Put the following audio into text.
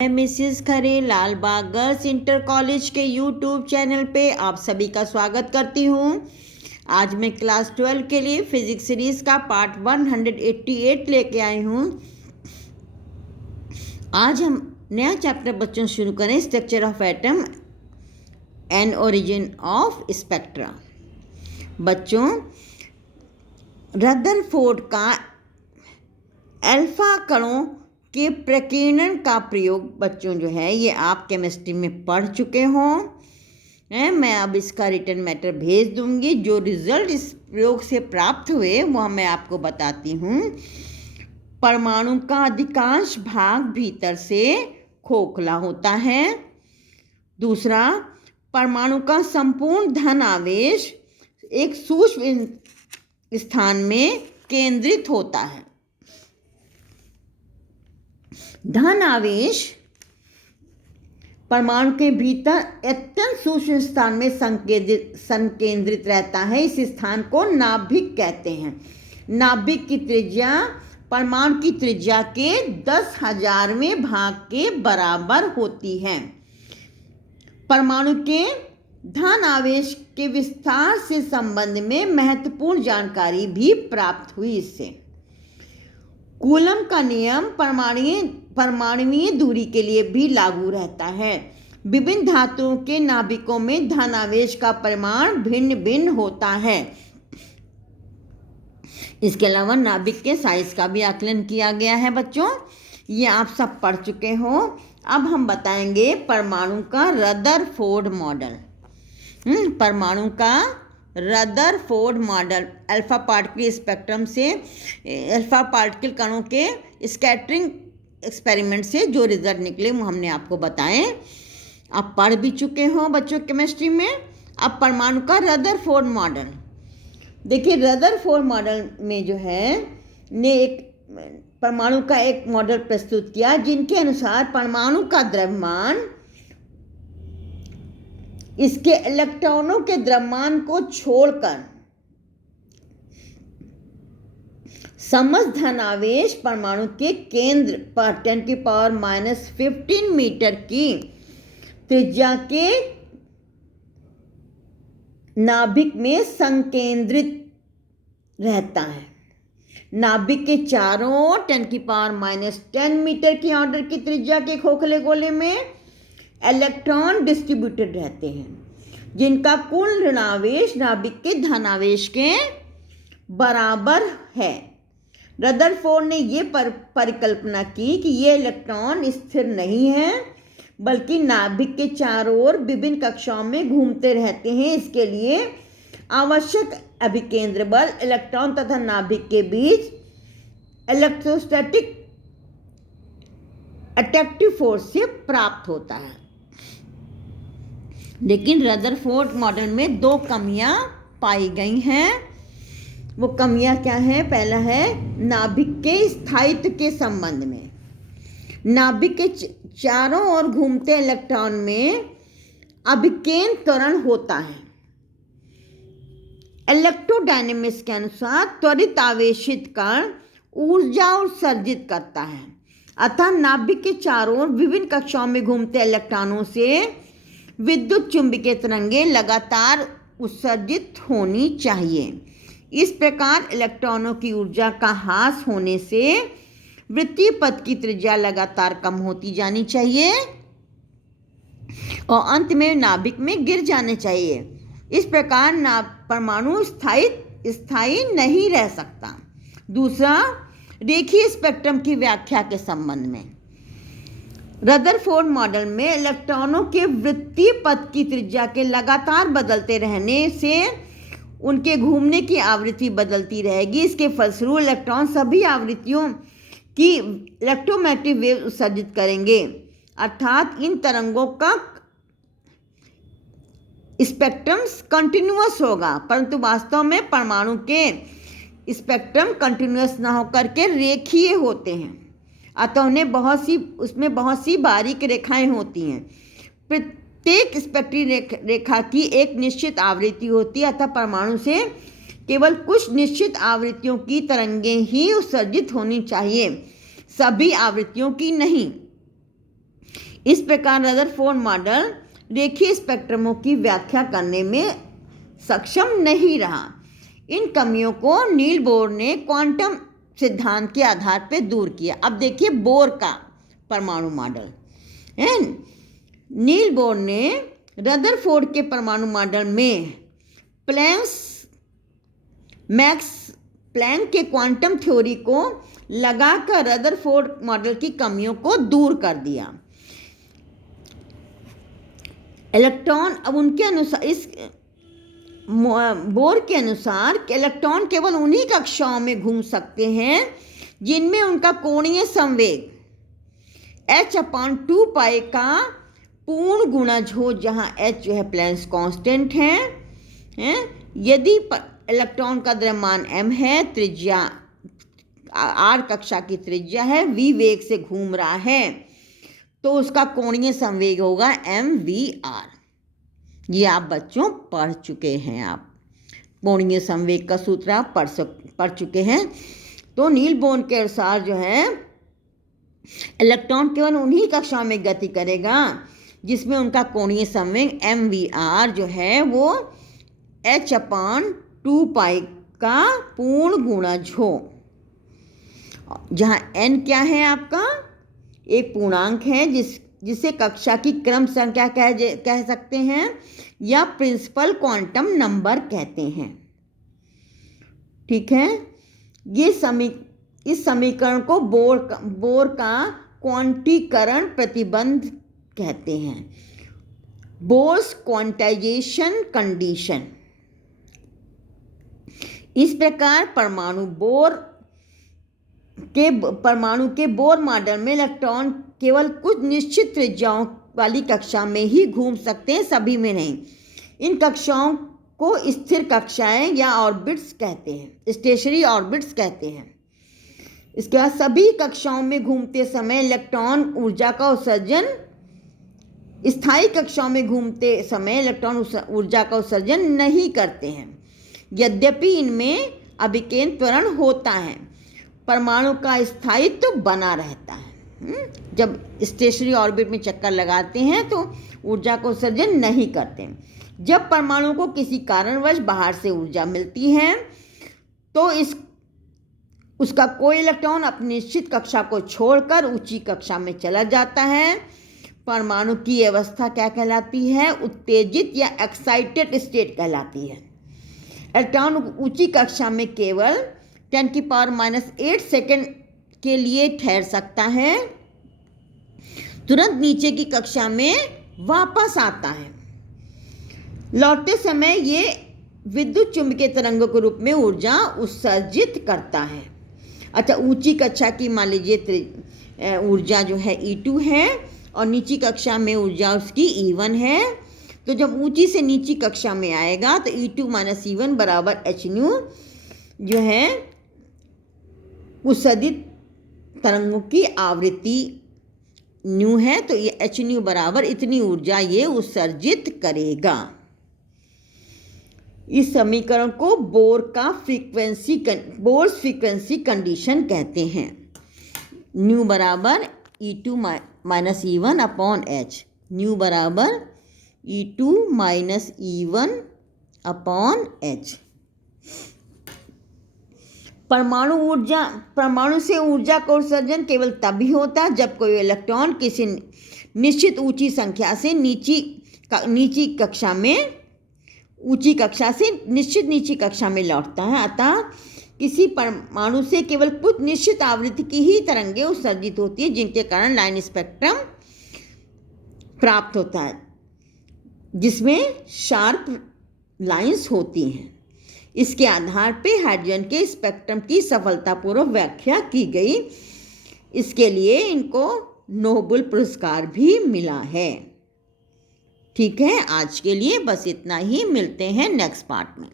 मैं मिसिस खरे Lalbagh girls inter college के YouTube channel पे आप सभी का स्वागत करती हूँ। आज मैं क्लास 12 के लिए फिजिक्स सीरीज का पार्ट 188 लेके आई हूँ। आज हम नया चैप्टर बच्चों शुरू करें, structure of atom and origin of spectra. बच्चों, रदरफोर्ड का अल्फा कणों के प्रकीर्णन का प्रयोग बच्चों जो है ये आप केमिस्ट्री में पढ़ चुके हों। मैं अब इसका रिटर्न मैटर भेज दूंगी। जो रिजल्ट इस प्रयोग से प्राप्त हुए वह मैं आपको बताती हूँ। परमाणु का अधिकांश भाग भीतर से खोखला होता है। दूसरा, परमाणु का संपूर्ण धन आवेश एक सूक्ष्म स्थान में केंद्रित होता है। धन आवेश परमाणु के भीतर अत्यंत सूक्ष्म स्थान में संकेंद्रित रहता है। इस स्थान को नाभिक कहते हैं। नाभिक की त्रिज्या परमाणु की त्रिज्या के 10,000वें भाग के बराबर होती है। परमाणु के धन आवेश के विस्तार से संबंध में महत्वपूर्ण जानकारी भी प्राप्त हुई। इससे कूलम का नियम परमाणुवीय दूरी के लिए भी लागू रहता है। विभिन्न धातुओं के नाभिकों में धन आवेश का परिमाण भिन्न भिन्न होता है। इसके अलावा नाभिक के साइज का भी आकलन किया गया है। बच्चों, ये आप सब पढ़ चुके हो। अब हम बताएंगे परमाणु का रदरफोर्ड मॉडल। परमाणु का Rutherford model alpha particle spectrum से, अल्फा पार्टिकल कणों के स्कैटरिंग एक्सपेरिमेंट से जो रिजल्ट निकले वो हमने आपको बताए। आप पढ़ भी चुके हो बच्चों केमिस्ट्री में। अब परमाणु का रदरफोर्ड मॉडल देखिए। रदरफोर्ड मॉडल में जो है ने एक परमाणु का एक मॉडल प्रस्तुत किया जिनके अनुसार परमाणु का द्रव्यमान इसके इलेक्ट्रॉनों के द्रव्यमान को छोड़कर समस्त धन आवेश परमाणु के केंद्र पर 10⁻⁻15 मीटर की त्रिज्या के नाभिक में संकेंद्रित रहता है। नाभिक के चारों ओर 10⁻10 मीटर की ऑर्डर की त्रिज्या के खोखले गोले में इलेक्ट्रॉन डिस्ट्रीब्यूटेड रहते हैं जिनका कुल ऋणावेश नाभिक के धनावेश के बराबर है। रदरफोर्ड ने यह परिकल्पना की कि ये इलेक्ट्रॉन स्थिर नहीं है बल्कि नाभिक के चारों ओर विभिन्न कक्षाओं में घूमते रहते हैं। इसके लिए आवश्यक अभिकेंद्र बल इलेक्ट्रॉन तथा नाभिक के बीच इलेक्ट्रोस्टैटिक अट्रैक्टिव फोर्स से प्राप्त होता है। लेकिन रदरफोर्ड मॉडल में दो कमियां पाई गई हैं। वो कमियां क्या है? पहला है नाभिक के स्थायित्व के संबंध में। नाभिक के चारों ओर घूमते इलेक्ट्रॉन में अभिकेंद्र त्वरण होता है। इलेक्ट्रोडायनेमिक्स के अनुसार त्वरित आवेशित कण ऊर्जा उत्सर्जित करता है। अतः नाभिक के चारों ओर विभिन्न कक्षाओं में घूमते इलेक्ट्रॉनों से विद्युत चुंबकीय तरंगें लगातार उत्सर्जित होनी चाहिए। इस प्रकार इलेक्ट्रॉनों की ऊर्जा का ह्रास होने से वृत्तीय पथ की त्रिज्या लगातार कम होती जानी चाहिए और अंत में नाभिक में गिर जाने चाहिए। इस प्रकार परमाणु स्थायी नहीं रह सकता। दूसरा, रेखीय स्पेक्ट्रम की व्याख्या के संबंध में रदरफोर्ड मॉडल में इलेक्ट्रॉनों के वृत्तीय पथ की त्रिज्या के लगातार बदलते रहने से उनके घूमने की आवृत्ति बदलती रहेगी। इसके फलस्वरूप इलेक्ट्रॉन सभी आवृत्तियों की इलेक्ट्रोमैग्नेटिक वेव उत्सर्जित करेंगे, अर्थात इन तरंगों का स्पेक्ट्रम कंटिन्यूअस होगा। परंतु वास्तव में परमाणु के स्पेक्ट्रम कंटिन्यूअस न होकर के रेखीय होते हैं। अतः उसमें बहुत सी बारीक रेखाएं होती हैं। प्रत्येक स्पेक्ट्रल रेखा की एक निश्चित आवृत्ति होती है। अतः परमाणु से केवल कुछ निश्चित आवृत्तियों की तरंगें ही उत्सर्जित होनी चाहिए, सभी आवृत्तियों की नहीं। इस प्रकार रदरफोर्ड मॉडल रेखीय स्पेक्ट्रमों की व्याख्या करने में सक्षम नहीं रहा। इन कमियों को नील बोर ने क्वांटम सिद्धांत के आधार पर दूर किया। अब देखिए बोर का परमाणु मॉडल है। नील बोर ने रदरफोर्ड के परमाणु मॉडल में मैक्स प्लैंक के क्वांटम थ्योरी को लगाकर रदरफोर्ड मॉडल की कमियों को दूर कर दिया। इलेक्ट्रॉन, अब उनके अनुसार, इस बोर के अनुसार इलेक्ट्रॉन केवल उन्हीं कक्षाओं में घूम सकते हैं जिनमें उनका कोणीय संवेग h/2 पाई का पूर्ण गुणज हो, जहाँ h जो है प्लैंक्स कांस्टेंट है। यदि इलेक्ट्रॉन का द्रव्यमान m है, त्रिज्या r कक्षा की त्रिज्या है, v वेग से घूम रहा है, तो उसका कोणीय संवेग होगा mvr। ये आप बच्चों पढ़ चुके हैं, आप कोणीय संवेग का सूत्र आप पढ़ चुके हैं। तो नील बोर के अनुसार जो है इलेक्ट्रॉन केवल उन्हीं कक्षाओं में गति करेगा जिसमें उनका कोणीय संवेग mvr जो है वो h/2 पाई का पूर्ण गुणज हो, जहाँ n क्या है आपका एक पूर्णांक है जिसे कक्षा की क्रम संख्या कह सकते हैं या प्रिंसिपल क्वांटम नंबर कहते हैं। ठीक है, इस समीकरण को बोर का क्वांटीकरण प्रतिबंध कहते हैं, बोर्स क्वांटाइजेशन कंडीशन। इस प्रकार परमाणु के बोर मॉडल में इलेक्ट्रॉन केवल कुछ निश्चित त्रिज्याओं वाली कक्षा में ही घूम सकते हैं, सभी में नहीं। इन कक्षाओं को स्थिर कक्षाएं या ऑर्बिट्स कहते हैं, स्टेशनरी ऑर्बिट्स कहते हैं। इसके बाद सभी कक्षाओं में घूमते समय इलेक्ट्रॉन ऊर्जा का उत्सर्जन, स्थायी कक्षाओं में घूमते समय इलेक्ट्रॉन ऊर्जा का उत्सर्जन नहीं करते हैं, यद्यपि इनमें अभिकेंद्र त्वरण होता है। परमाणु का स्थायित्व बना रहता है। जब स्टेशनरी ऑर्बिट में चक्कर लगाते हैं तो ऊर्जा को उत्सर्जन नहीं करते। जब परमाणु को किसी कारणवश बाहर से ऊर्जा मिलती है तो उसका कोई इलेक्ट्रॉन अपनी निश्चित कक्षा को छोड़कर ऊंची कक्षा में चला जाता है। परमाणु की अवस्था क्या कहलाती है? उत्तेजित या एक्साइटेड स्टेट कहलाती है। इलेक्ट्रॉन ऊंची कक्षा में केवल 10⁻⁸ सेकेंड के लिए ठहर सकता है, तुरंत नीचे की कक्षा में वापस आता है। लौटते समय ये विद्युत चुंबकीय तरंगों के रूप में ऊर्जा उत्सर्जित करता है। अच्छा, ऊंची कक्षा की मान लीजिए ऊर्जा जो है E2 है और नीची कक्षा में ऊर्जा उसकी E1 है। तो जब ऊंची से नीची कक्षा में आएगा तो E2 - E1 बराबर hν जो है उत्सर्जित तरंगों की आवृत्ति न्यू है, तो ये hν बराबर इतनी ऊर्जा ये उत्सर्जित करेगा। इस समीकरण को बोर्स फ्रीक्वेंसी कंडीशन कहते हैं। न्यू बराबर E2 - E1 upon h, new बराबर E2 - E1 अपॉन h। परमाणु से ऊर्जा का उत्सर्जन केवल तभी होता है जब कोई इलेक्ट्रॉन किसी निश्चित ऊंची संख्या से ऊंची कक्षा से निश्चित नीची कक्षा में लौटता है। अतः किसी परमाणु से केवल कुछ निश्चित आवृत्ति की ही तरंगें उत्सर्जित होती है, जिनके कारण लाइन स्पेक्ट्रम प्राप्त होता है, जिसमें शार्प लाइंस होती हैं। इसके आधार पर हाइड्रोजन के स्पेक्ट्रम की सफलतापूर्वक व्याख्या की गई। इसके लिए इनको नोबेल पुरस्कार भी मिला है। ठीक है, आज के लिए बस इतना ही। मिलते हैं नेक्स्ट पार्ट में।